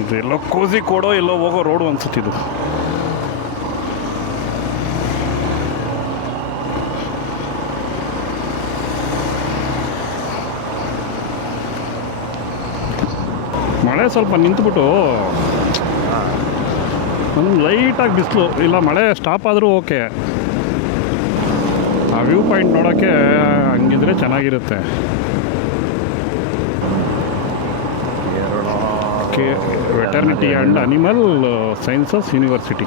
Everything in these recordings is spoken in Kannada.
ಇದೆಲ್ಲೋ ಕೋಝಿಕೋಡೋ ಎಲ್ಲೋ ಹೋಗೋ ರೋಡು ಅನ್ಸುತ್ತಿದ್ದು. ಮಳೆ ಸ್ವಲ್ಪ ನಿಂತುಬಿಟ್ಟು ಒಂದು ಲೈಟಾಗಿ ಬಿಸಿಲು, ಇಲ್ಲ ಮಳೆ ಸ್ಟಾಪ್ ಆದರೂ ಓಕೆ. ಆ ವ್ಯೂ ಪಾಯಿಂಟ್ ನೋಡೋಕ್ಕೆ ಹಂಗಿದ್ರೆ ಚೆನ್ನಾಗಿರುತ್ತೆ. Veterinary and animal sciences university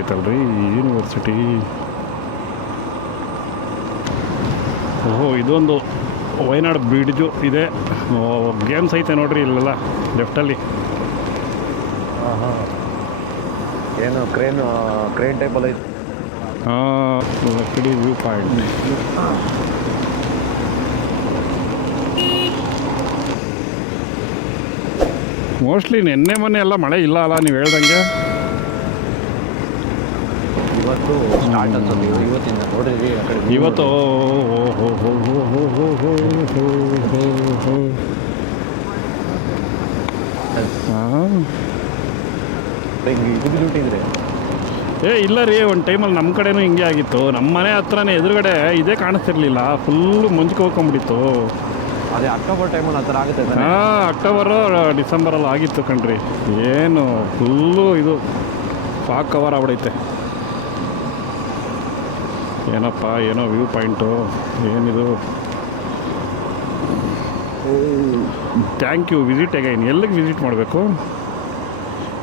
ಐತಲ್ರಿ ಯೂನಿವರ್ಸಿಟಿ. ಓಹೋ, ಇದೊಂದು ವಯನಾಡ್ ಬ್ರಿಡ್ಜು ಇದೆ. ಗೇಮ್ಸ್ ಐತೆ ನೋಡ್ರಿ ಇಲ್ಲೆಲ್ಲ ಲೆಫ್ಟಲ್ಲಿ. ಏನು ಕ್ರೇನ್ ಟೈಪಲ್ಲಿ ಐತೆ. ಲಕ್ಕಡಿ ವ್ಯೂ ಪಾಯಿಂಟ್. ಮೋಸ್ಟ್ಲಿ ನೆನ್ನೆ ಮೊನ್ನೆ ಎಲ್ಲ ಮಳೆ ಇಲ್ಲ ಅಲ್ಲ ನೀವು ಹೇಳ್ದಂಗೆ. ಇವತ್ತು ಸ್ಟಾರ್ಟ್ ಅನ್ಸುತ್ತೆ, ಇವತ್ತಿಂದ ನೋಡಿದ್ವಿ ಆ ಕಡೆ ಇವತ್ತು. ಬಿಟ್ಟಿದ್ರೆ ಇಲ್ಲ ರೀ, ಒಂದು ಟೈಮಲ್ಲಿ ನಮ್ಮ ಕಡೆನೂ ಹಿಂಗೆ ಆಗಿತ್ತು. ನಮ್ಮ ಮನೆ ಹತ್ರನೇ ಎದುರುಗಡೆ ಇದೇ ಕಾಣಿಸ್ತಿರ್ಲಿಲ್ಲ, ಫುಲ್ಲು ಮಂಜು ಹೋಗ್ಕೊಂಬಿಟ್ಟಿತ್ತು. ಅದೇ ಅಕ್ಟೋಬರ್ ಟೈಮಲ್ಲಿ ಆ ಥರ ಆಗುತ್ತೆ. ಅಕ್ಟೋಬರು ಡಿಸೆಂಬರಲ್ಲಿ ಆಗಿತ್ತು ಕಣ್ರಿ. ಏನು ಫುಲ್ಲು ಇದು ಫಾಗ್ ಕವರ್ ಆಗ್ಬಿಡೈತೆ. ಏನಪ್ಪ ಏನೋ ವ್ಯೂ ಪಾಯಿಂಟು ಏನಿದು. Thank you, visit again. ಎಲ್ಲಿಗೆ ವಿಸಿಟ್ ಮಾಡಬೇಕು?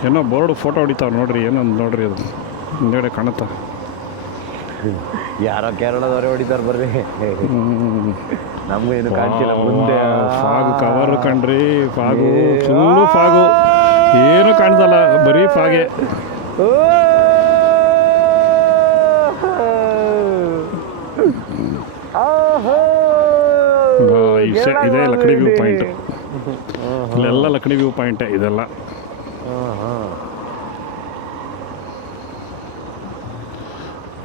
ಏನೋ ಬೋರ್ಡು ಫೋಟೋ ಹೊಡಿತಾವೆ ನೋಡ್ರಿ, ಏನೊಂದು ನೋಡ್ರಿ, ಅದು ಹಿಂದೆಗಡೆ ಕಾಣುತ್ತಾ? ಯಾರೋ ಕೇರಳದವರೇ ಹೊಡಿತಾರೆ ಬರ್ರಿ, ನಮಗೂ ಏನು ಕಾಣ್ತಿಲ್ಲ ಮುಂದೆ. ಫಾಗ್ ಕವರ್ ಕಣ್ರಿ, ಫಾಗು ಫುಲ್ಲು ಫಾಗು, ಏನು ಕಾಣಿಸಲ್ಲ, ಬರೀ ಫಾಗೆ. ಇದೇ ಲಕ್ಕಡಿ ವ್ಯೂ ಪಾಯಿಂಟ್. ಇಲ್ಲೆಲ್ಲ ಲಕ್ಕಡಿ ವ್ಯೂ ಪಾಯಿಂಟೇ ಇದೆಲ್ಲ.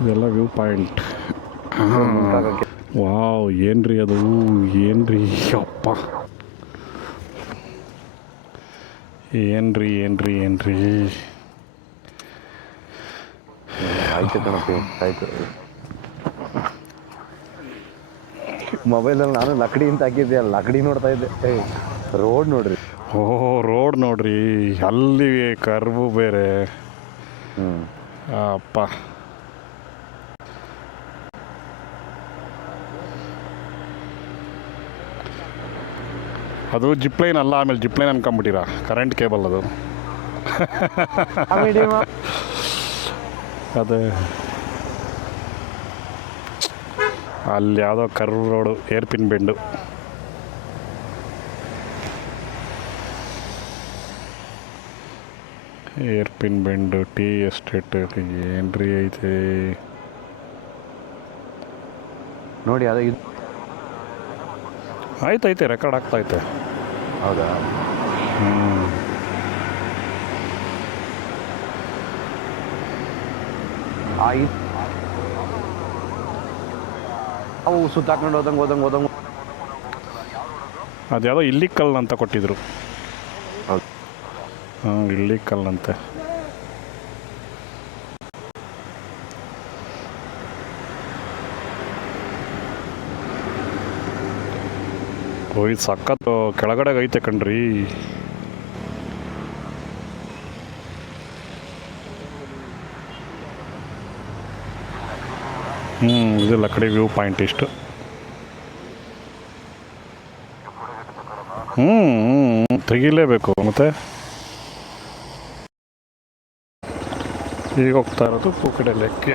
ಇದೆಲ್ಲ ವ್ಯೂ ಪಾಯಿಂಟ್. ವಾವ್, ಏನ್ರಿ ಅದು, ಏನ್ರಿ ಅಪ್ಪ, ಏನ್ರಿ ಆಯ್ತು ಕಣಪ್ಪಿ, ಆಯ್ತು. ಮೊಬೈಲಲ್ಲಿ ನಾನು ಲಕಡಿ ಅಂತ ಹಾಕಿದ್ದೆ, ಲಕಡಿ ನೋಡ್ತಾ ಇದ್ದೆ. ರೋಡ್ ನೋಡ್ರಿ, ರೋಡ್ ನೋಡ್ರಿ, ಅಲ್ಲಿ ಕರ್ವು ಬೇರೆ. ಅಪ್ಪ, ಅದು ಜಿಪ್ಲೈನ್ ಅಲ್ಲ, ಆಮೇಲೆ ಜಿಪ್ಲೈನ್ ಅನ್ಕೊಂಬಿಟ್ಟಿರ, ಕರೆಂಟ್ ಕೇಬಲ್ ಅದು. ಅದೇ ಅಲ್ಲಿ ಯಾವುದೋ ಕರ್ವ್ ರೋಡು, ಏರ್ಪಿನ್ ಬೆಂಡು. ಏರ್ಪಿನ್ ಬೆಂಡು, ಟೀ ಎಸ್ಟೇಟ್, ಏನ್ರಿ ಐತೆ ನೋಡಿ. ಅದು ಆಯ್ತೈತೆ, ರೆಕಾರ್ಡ್ ಆಗ್ತೈತೆ. ಹೌದಾ? ಅವು ಸುತ್ತಾಕೊಂಡು ಹೋದಂಗೆ ಅದ್ಯಾವುದೋ ಇಲ್ಲಿಕಲ್ ಅಂತ ಕೊಟ್ಟಿದ್ರು. ಇಲ್ಲಿಕಲ್ ಅಂತೆ. ಇದು ಸಖತ್ ಕೆಳಗಡೆಗೆ ಐತೆ ಕಣ್ರಿ. ಇದು ಲಕ್ಕಡಿ ವ್ಯೂ ಪಾಯಿಂಟ್ ಇಷ್ಟು. ತೆಗಿಲೇಬೇಕು ಮತ್ತೆ. ಈಗ ಹೋಗ್ತಾ ಇರೋದು ಪೂಕಡೆ ಲೆಕ್ಕೆ.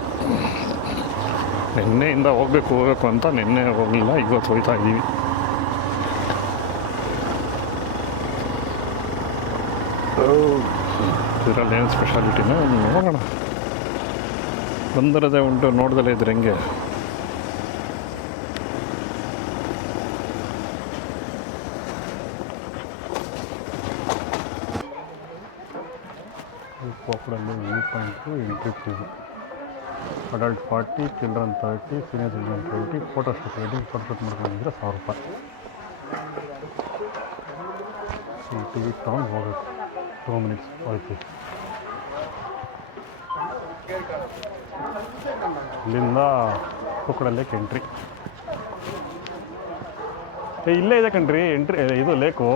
ನಿನ್ನೆಯಿಂದ ಹೋಗ್ಬೇಕು ಅಂತ ನಿನ್ನೆ ಹೋಗಲಿಲ್ಲ, ಇವತ್ತು ಹೋಗ್ತಾ ಇದ್ದೀವಿ. ಇದರಲ್ಲಿ ಏನು ಸ್ಪೆಷಾಲಿಟಿನೋ ನೋಡೋಣ. ಬಂದಿರೋದೇ ಉಂಟು, ನೋಡ್ದಲೇ ಇದ್ರೆ ಹೆಂಗೆ. ಪಾಪುಡಲ್ಲಿ view point, entry fees adult 40, children 30, senior citizen 20, photoshoot wedding photoshoot ಮಾಡ್ಕೊಂಡಿದ್ರೆ 1000 ರೂಪಾಯಿ. ಟಿಕೆಟ್ ತೊಗೊಂಡು ಹೋಗಬೇಕು. 2 ಮಿನಿಟ್ಸ್ ಹೋಯ್ತು. ಇಲ್ಲಿಂದ ಕುಕ್ಕಡಲ್ಲೇಕ್ ಎಂಟ್ರಿ. ಇಲ್ಲೇ ಇದೆ ಕಣ್ರಿ ಎಂಟ್ರಿ, ಇದು ಲೇಕು.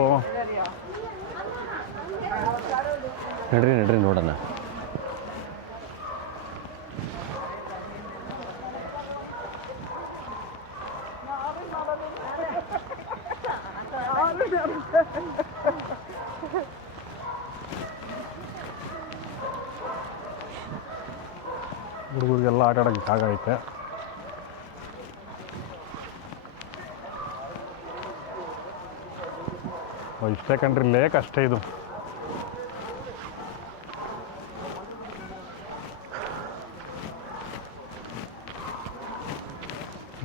ನಡ್ರಿ ನೋಡೋಣ. ಹುಡುಗರಿಗೆಲ್ಲ ಆಟ ಆಡೋಕ್ಕೆ ಜಾಗ ಐತೆ. ಇಷ್ಟೇ ಕಣ್ರಿ ಲೇಕ್, ಅಷ್ಟೇ ಇದು.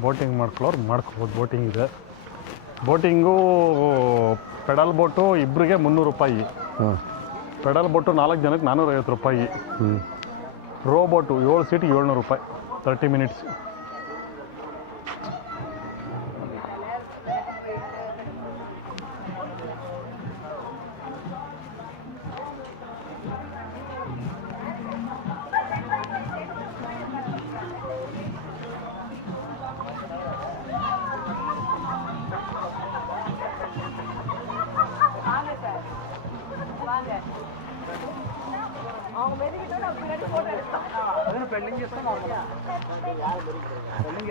ಬೋಟಿಂಗ್ ಮಾಡ್ಕೋಬೋದು. ಬೋಟಿಂಗ್ ಇದೆ. ಬೋಟಿಂಗು ಪೆಡಲ್ ಬೋಟು ಇಬ್ಬರಿಗೆ 300 ರೂಪಾಯಿ. ಪೆಡಲ್ ಬೋಟು 4 ಜನಕ್ಕೆ 450 ರೂಪಾಯಿ. ರೋ ಬೋಟು 7 ಸೀಟಿಗೆ 700 ರೂಪಾಯಿ, 30 ಮಿನಿಟ್ಸ್.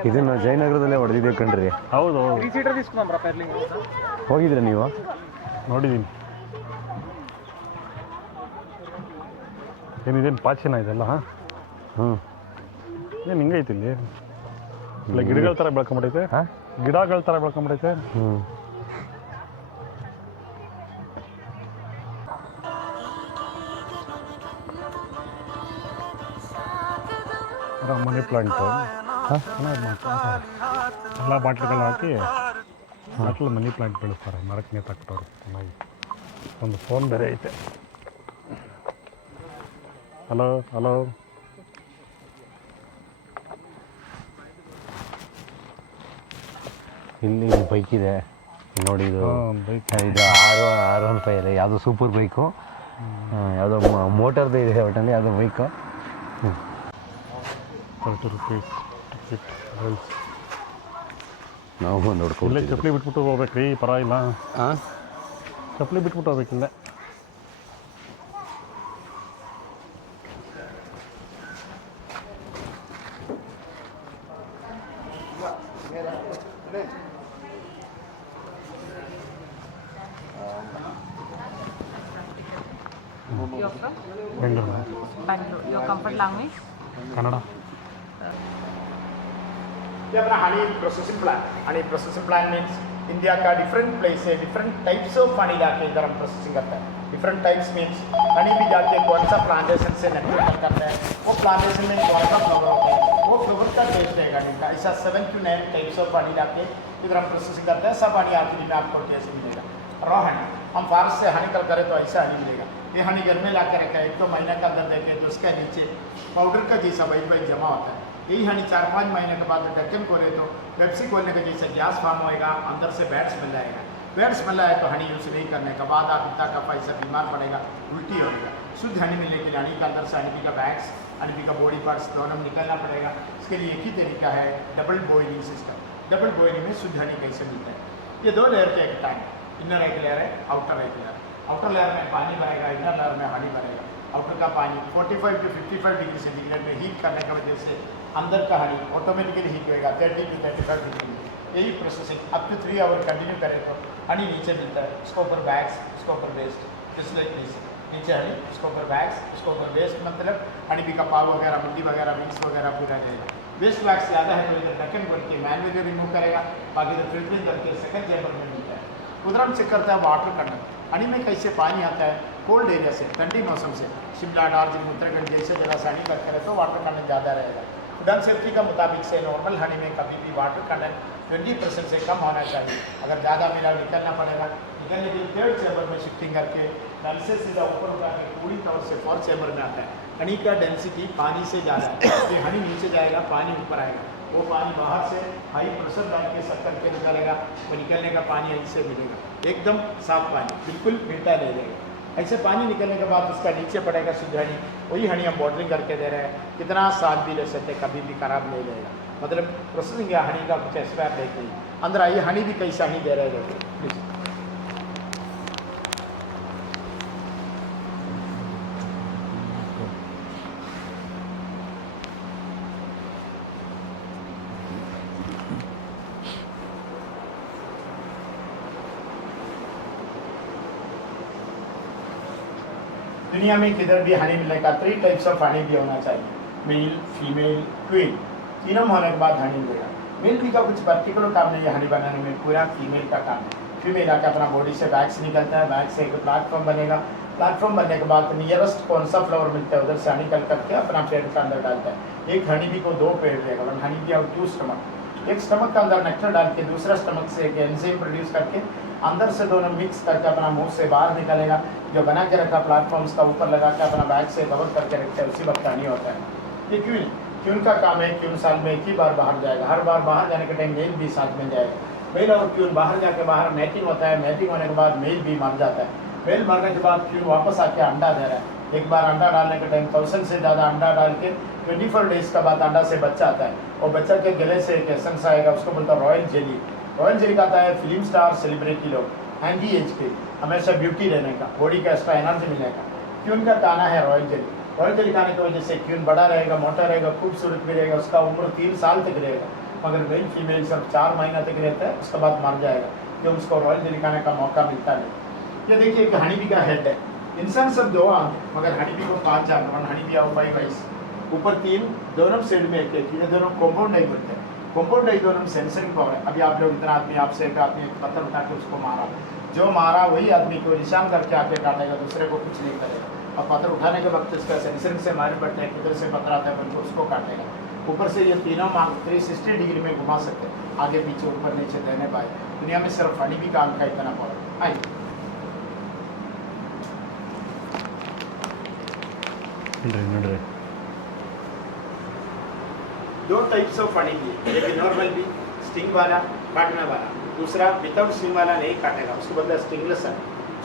ಇದನ್ನು ಜಯನಗರದಲ್ಲೇ ಹೊಡೆದಿದ್ದೀವಿ ಕಣ್ರಿ. ಹೌದು, ಹೋಗಿದ್ರೆ ನೀವು? ನೋಡಿದ್ದೀನಿ. ಏನಿದೇನು ಪಾಚಿನ ಇದೆಲ್ಲ? ಏನು ಹಿಂಗೈತಿ ಇಲ್ಲಿ? ಇಲ್ಲ ಗಿಡಗಳ ಥರ ಬೆಳ್ಕೊಂಬಿಟ್ಟೈತೆ. ಗಿಡಗಳ ಥರ ಬೆಳ್ಕೊಂಬಿಟ್ಟೈತೆ. ಮನಿ ಪ್ಲಾಂಟು ಎಲ್ಲ ಬಾಟ್ಲಿಗಳು ಹಾಕಿ ಮನಿ ಪ್ಲಾಂಟ್ ಬೆಳೆಸ್ತಾರೆ. ಮರಕ್ಕೆ ನೇತಾಕ್ಬಿಟ್ಟವ್ರು ಚೆನ್ನಾಗಿ. ಒಂದು ಫೋನ್ ಬೇರೆ ಐತೆ. ಹಲೋ ಇಲ್ಲಿ ಬೈಕ್ ಇದೆ ನೋಡಿ. ಇದು ಬೈಕ್ ಇದು R15 ಅಲ್ಲ, ಯಾವುದೋ ಸೂಪರ್ ಬೈಕು, ಯಾವುದೋ ಮೋಟರ್ದು ಇದೆ ಒಟ್ಟಲ್ಲಿ, ಯಾವುದೋ ಬೈಕು. 30 rupees ticket. ನಾವು ನೋಡ್ಕೊಂಡು ಇಲ್ಲೇ ಚಪ್ಪಲಿ ಬಿಟ್ಬಿಟ್ಟು ಹೋಗ್ಬೇಕ್ರಿ, ಪರವಾಗಿಲ್ಲ. ಚಪ್ಪಲಿ ಬಿಟ್ಬಿಟ್ಟು ಹೋಗ್ಬೇಕಿಲ್ಲ. Bengaluru. Your comfort language? Kannada. ये अपना honey processing plan means India का डिफरेंट प्लेस है, डिफरेंट टाइप्स ऑफ हनी जाके इधर हम प्रोसेसिंग करते हैं. डिफरेंट टाइप्स मीन्स हनी भी जाके कौन सा प्लांटेशन से नेक्टर करते हैं, वो प्लांटेशन में कौन सा फ्लावर होता है, वो फ्लावर का टेस्ट रहेगा इनका. ऐसा 7 to 9 टाइप्स ऑफ हनी जाके इधर हम प्रोसेसिंग करते हैं. सब हनी आखिरी में आपको कैसे मिलेगा? रॉ हनी. हम फारस से हनी कल करें तो ऐसा हनी मिलेगा. ये हनी घर में ला के रखा है, 1-2 महीने का अंदर देखें तो उसके नीचे पाउडर का जैसा वाइट जमा होता है. यही हनी 4-5 महीने के बाद ढक्कन खोले तो पेप्सी खोलने का जैसे गैस फॉर्म होएगा, अंदर से बैड स्मेल आएगा. बैड स्मेल आए तो हनी यूज़ नहीं करने के बाद आप इतना का पैसा बीमार पड़ेगा, उल्टी होगा. शुद्ध हनी मिलने के लिए हनी का अंदर से हनी का बैग्स, हनी का बॉडी पार्ट्स दोनों निकलना पड़ेगा. इसके लिए एक ही तरीका है, double boiling system. Double boiling में शुद्ध हनी कैसे मिलता है? ये 2 लेयर के एक टाइम. इनर एक लेयर है, आउटर एक लेयर. आउटर लेयर में पानी भरेगा, इनर लेयर में हनी भरेगा. आउटर का पानी 45 to 55 डिग्री सेंटीग्रेड में हीट करने की वजह से अंदर का हनी ऑटोमेटिकली हीट होएगा 30 to 35 डिग्री में. यही processing up to 3 hour continue करें तो हनी नीचे मिलता है. उसके ऊपर बैग्स, उसके ऊपर वेस्ट, जस्ट लाइक दिस. नीचे हनी, उसके ऊपर बैग्स, उसके ऊपर वेस्ट, मतलब हनी भी का पाव वगैरह, मिट्टी वगैरह, मिक्स वगैरह पूरा जाएगा. वेस्ट बैग्स ज़्यादा है तो इधर ढक्कन खोल के मैनुअली रिमूव करेगा, बाकी इधर फिल्टरिंग करके सेकंड चैम्बर में मिलता है. उधर हम चेक करता है वाटर कंटेंट. हनी में कैसे पानी आता है कोल्ड एरिया से, ठंडी मौसम से, शिमला, दार्जिलिंग, उत्तराखंड जैसे जगह से हनी कट करें तो वाटर कंटेंट ज़्यादा रहेगा. फूड सेफ्टी का मुताबिक से नॉर्मल हनी में कभी भी वाटर कंटेंट 20% से कम होना चाहिए. अगर ज़्यादा मिला निकलना पड़ेगा. निकलने के लिए 3rd चैम्बर में शिफ्टिंग करके नल से सीधा ऊपर उठा के पूरी तरह से 4th चैम्बर में आता है. हनी का डेंसिटी पानी से ज़्यादा है, ये हनी नीचे जाएगा, पानी ऊपर आएगा. वो पानी बाहर से हाई प्रेशर डाल के शक्कर के निकालेगा, वो निकलने का पानी ऐसे मिलेगा, एकदम साफ पानी, बिल्कुल मीठा नहीं रहेगा। ऐसे पानी निकलने के बाद उसका नीचे पड़ेगा शुद्ध हनी, वही हनी हम बॉटलिंग करके दे रहे हैं, कितना साल भी ले सकते, कभी भी खराब नहीं रहेगा। मतलब प्रोसेसिंग या हनी का कुछ एक्सपायर डेट नहीं। अंदर आइए, हनी भी कैसा हनी दे रहे हैं प्लीज। दुनिया में किधर भी हनी मिलने का 3 टाइप्स ऑफ हनी भी होना चाहिए, मेल, फीमेल, क्वीन, तीनों होने के बाद हनी मिलेगा। मेल भी का कुछ पर्टिकुलर काम नहीं है हनी बनाने में, पूरा फीमेल का काम है। फीमेल आके अपना बॉडी से वैक्स निकलता है, वैक्स से एक प्लेटफॉर्म बनेगा, प्लेटफॉर्म बनने के बाद नियरेस्ट कौन सा फ्लावर मिलता है उधर से हनी कल करके अपना पेट के अंदर डालता है। एक हनी भी को 2 पेड़ देगा, वन हनी भी और 2 स्टमक। एक स्टमक के अंदर नेक्टर डाल के दूसरा स्टमक से एक एंजाइम प्रोड्यूस करके अंदर से दोनों मिक्स करके अपना मुंह से बाहर निकलेगा, जो बना के रखा प्लेटफॉर्म्स का ऊपर लगा के अपना बैग से कवर करके रखते हैं, उसी वक्त हनी होता है। ये क्वीन, क्वीन का काम है, क्वीन साल में 1 ही बार बाहर जाएगा, हर बार बाहर जाने के टाइम मेल भी साथ में जाएगा। मेल और क्वीन बाहर जाके बाहर मैटिंग होता है, मैटिंग होने के बाद मेल भी मर जाता है। मेल मरने के बाद क्वीन वापस आके अंडा दे रहा है। एक बार अंडा डालने के टाइम 1000 से ज़्यादा अंडा डाल के 24 डेज के बाद अंडा से बच्चा आता है, और बच्चा के गले से एक एसेंस आएगा, उसको बोलता है रॉयल जेली। रॉयल जेली का आता है फिल्म स्टार, सेलिब्रिटी लोग, एंटी एज के, हमेशा ब्यूटी रहने का, बॉडी का एक्स्ट्रा एनर्जी मिलेगा। क्यून का खाना है रॉयल जेली। रॉयल जेली खाने की वजह से क्यून बड़ा रहेगा, मोटा रहेगा, खूबसूरत भी रहेगा, उसका उम्र 3 साल तक रहेगा। मगर मेल फीमेल सिर्फ 4 महीना तक रहता है, उसके बाद मर जाएगा, क्यों उसको रॉयल जेली खाने का मौका मिलता नहीं। ये देखिए, एक हनी बी का हेड है, इंसान सब 2 आंख, मगर हनी बी को 5 आंख, हनी बी और 5 आइज, ऊपर 3, दोनों साइड में एक, ये दोनों कॉम्पाउंड आई बोलते हैं। कॉम्पाउंड आई दोनों सेंसरिंग पावर है। अभी आप लोग इतना आदमी, आपसे एक आदमी पत्थर उठा के उसको मारा, जो मारा वही आदमी को निशान करके आके काटेगा, दूसरे को कुछ नहीं करेगा। और पत्थर उठाने के वक्त इसका सेंसरिंग से मारे पड़ते हैं, किधर से पत्थर आता है उनको उसको काटेगा। ऊपर से ये तीनों मार्ग 360 डिग्री में घुमा सकते हैं, आगे पीछे ऊपर नीचे देने पाए। दुनिया में सिर्फ हनी बी काम का इतना पावर। आइए, नड्रे 2 टाइप्स ऑफ हनी बी, एक नॉर्मल बी, स्टिंग वाला, काटने वाला। दूसरा विदाउट स्टिंग वाला नहीं काटेगा, उसको बदला स्टिंगलेस है,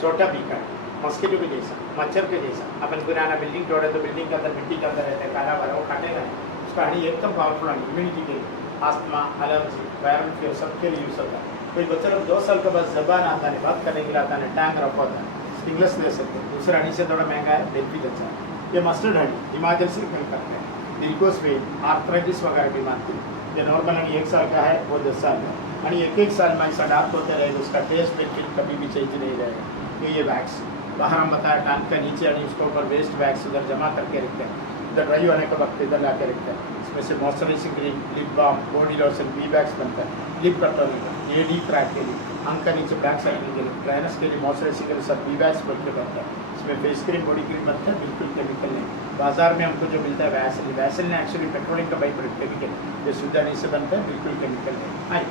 छोटा बी का, मस्किटो के जैसा, मच्छर के जैसा। अपन पुराना बिल्डिंग तोड़े तो बिल्डिंग के अंदर मिट्टी के अंदर रहता है, काला वाला, वो काटेगा नहीं। उसका हनी एकदम पावरफुल हनी, इम्यूनिटी के लिए, आस्थमा, एलर्जी, वायरल फीवर सबके लिए यूज़ होता है। कोई बच्चा लोग 2 साल के बाद जबान आता है, बात करने के लिए आता है, टैंग रफ होता है, स्टिंगलेस ले सकते हैं। दूसरा हनी से थोड़ा महंगा है, डेट भी अच्छा है। ये मस्टर्ड हनी इमरजेंसी में करते हैं, दिलकोस पेन, आर्थराइटिस वगैरह बीमारी। ये नॉर्मल हनी 1 साल का है, वो 10 साल का हनी 1-1 साल में ऐसा डार्क होते रहेगा, उसका टेस्ट बिल्कुल कभी भी चेंज नहीं रहेगा। ये वैक्स बाहर हम बताया, टांग का नीचे हनी, उसके ऊपर वेस्ट वैक्स उधर जमा करके रखते हैं, इधर ड्राई होने के वक्त इधर ला के रखते हैं। इसमें से moisturising cream, lip balm, body lotion, bee wax बनता है, लिप कटोरी का, ये डीप क्रैक के लिए, अंक का नीचे ब्लैक साइडिंग के लिए, ड्राइनेस के लिए, मॉइस्चराइजिंग के लिए सब बी वैक्स बन के बनता है। इसमें फेस क्रीम, बॉडी क्रीम बनता है, बिल्कुल केमिकल नहीं। बाजार में हमको जो मिलता है वैसलिन, वैसलिन एक्चुअली पेट्रोलियम का बाई प्रोडक्ट केमिकल, ये शुद्ध हनी से बनता है, बिल्कुल केमिकल नहीं। आइए,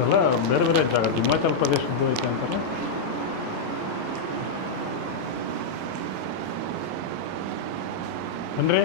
ಎಲ್ಲ ಬೇರೆ ಬೇರೆ ಜಾಗ, ಹಿಮಾಚಲ ಪ್ರದೇಶದ್ದು ಐತೆ ಅಂತಾರೆ. ಅಂದರೆ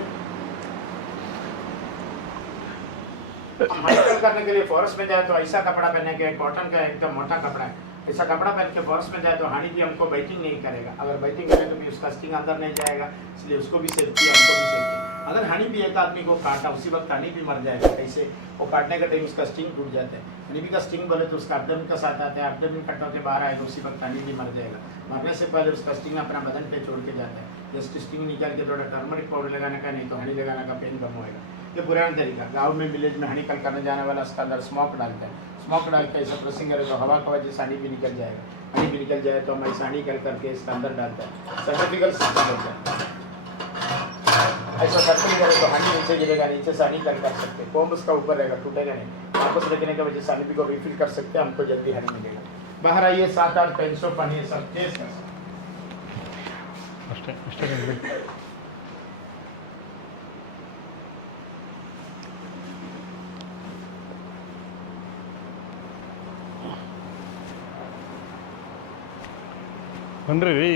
हनी करने के लिए फॉरेस्ट में जाए तो ऐसा कपड़ा पहने के, कॉटन का एकदम मोटा कपड़ा है, ऐसा कपड़ा पहन के फॉरेस्ट में जाए तो हनी भी हमको बाइटिंग नहीं करेगा। अगर बाइटिंग करेगा तो भी उसका स्टिंग अंदर नहीं जाएगा, इसलिए उसको भी सेफ्टी, हमको भी सेफ्टी। अगर हनी भी एक आदमी को काटा, उसी वक्त हनी भी मर जाएगा। कैसे? वो काटने का टाइम उसका स्टिंग टूट जाता है। हनी भी का स्टिंग बोले तो उसका एब्डोमेन का साथ आता है, एब्डोमेन कट होकर बाहर आए तो उसी वक्त हनी भी मर जाएगा। मरने से पहले उसका स्टिंग अपना बदन पे छोड़ के जाता है, जस्ट स्टिंग निकाल के थोड़ा टर्मरिक पाउडर लगाने का, नहीं तो हनी लगाने का, पेन कम होएगा। ये पुराना तरीका, गाँव में विलेज में हनी कल करने जाने वाला उसका अंदर स्मोक डालता है, स्मोक डाल के ऐसा प्रेसिंग करे तो हवा की वजह से हनी भी निकल जाएगा। हनी भी निकल जाए तो हम ऐसा हनी कल करके इसका अंदर डालता है, सर्टिफिकल सिस्टम होता है। ऐसा करते नहीं करे तो हनी नीचे गिरेगा, नीचे से हनी कल कर सकते हैं, कोम उसका ऊपर रहेगा, टूटेगा नहीं। वापस रखने की वजह से हनी भी को रिफिल कर सकते हैं, हमको जल्दी हनी मिलेगा। बाहर आइए, 7-8 पेंसो पनीर सब टेस्ट कर सकते हैं। ಅಷ್ಟೇ ಇಷ್ಟೇ ಕಂಪ್ಲೀಟ್. ಬನ್ರಿ ರೀ.